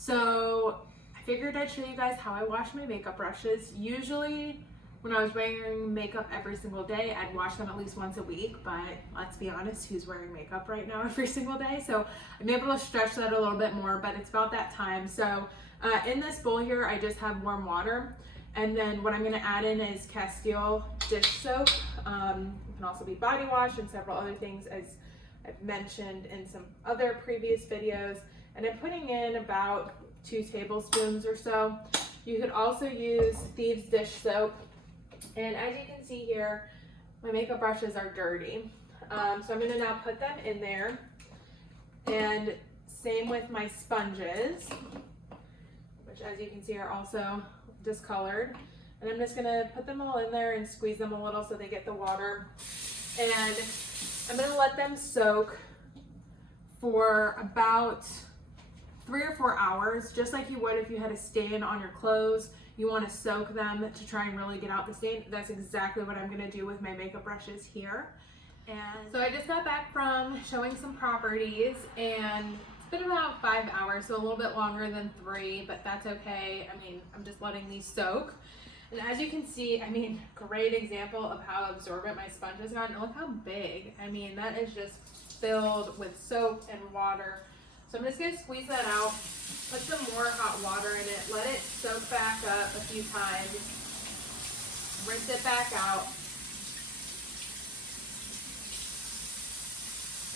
So I figured I'd show you guys how I wash my makeup brushes. Usually when I was wearing makeup every single day, I'd wash them at least once a week, but let's be honest, who's wearing makeup right now every single day? So I'm able to stretch that a little bit more, but it's about that time. So in this bowl here, I just have warm water. And then what I'm gonna add in is Castile dish soap. It can also be body wash and several other things, as I've mentioned in some other previous videos. And I'm putting in about 2 tablespoons or so. You could also use Thieves dish soap. And as you can see here, my makeup brushes are dirty. So I'm gonna now put them in there. And same with my sponges, which as you can see are also discolored. And I'm just gonna put them all in there and squeeze them a little so they get the water. And I'm gonna let them soak for about 3 or 4 hours, just like you would if you had a stain on your clothes. You want to soak them to try and really get out the stain. That's exactly what I'm going to do with my makeup brushes here. And so I just got back from showing some properties, and it's been about 5 hours, so a little bit longer than 3, but that's okay. I mean, I'm just letting these soak. And as you can see, I mean, great example of how absorbent my sponge has gotten. Look how big. I mean, that is just filled with soap and water. So I'm just going to squeeze that out, put some more hot water in it, let it soak back up a few times, rinse it back out.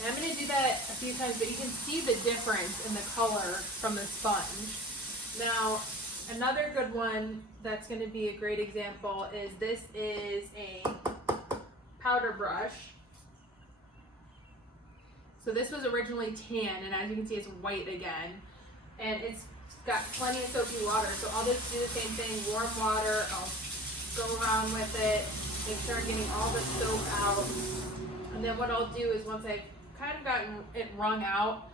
And I'm going to do that a few times, but you can see the difference in the color from the sponge. Now, another good one that's going to be a great example is this is a powder brush. So this was originally tan, and as you can see, it's white again. And it's got plenty of soapy water, so I'll just do the same thing, warm water, I'll go around with it, make sure I'm getting all the soap out. And then what I'll do is once I've kind of gotten it wrung out,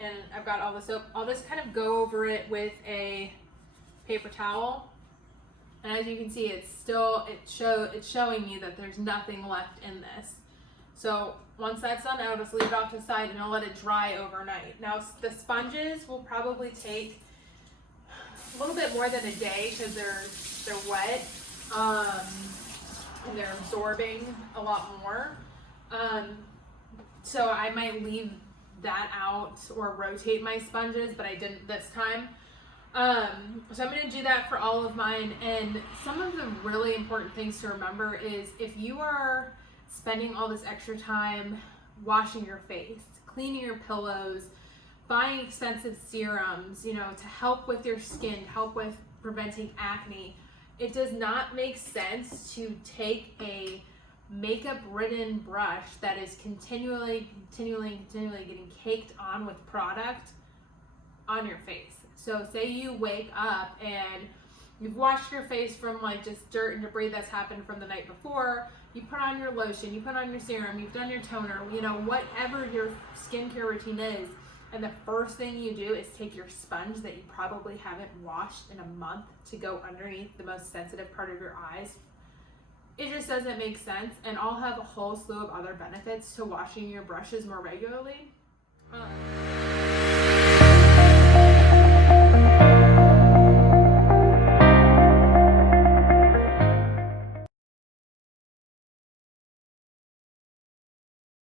and I've got all the soap, I'll just kind of go over it with a paper towel. And as you can see, it's still, it's showing me that there's nothing left in this. So once that's done, I'll just leave it off to the side and I'll let it dry overnight. Now the sponges will probably take a little bit more than a day because they're wet and they're absorbing a lot more. So I might leave that out or rotate my sponges, but I didn't this time. So I'm going to do that for all of mine. And some of the really important things to remember is if you are spending all this extra time washing your face, cleaning your pillows, buying expensive serums, you know, to help with your skin, to help with preventing acne, it does not make sense to take a makeup-ridden brush that is continually getting caked on with product on your face. So say you wake up and you've washed your face from like just dirt and debris that's happened from the night before. You put on your lotion, you put on your serum, you've done your toner, you know, whatever your skincare routine is. And the first thing you do is take your sponge that you probably haven't washed in a month to go underneath the most sensitive part of your eyes. It just doesn't make sense. And I'll have a whole slew of other benefits to washing your brushes more regularly.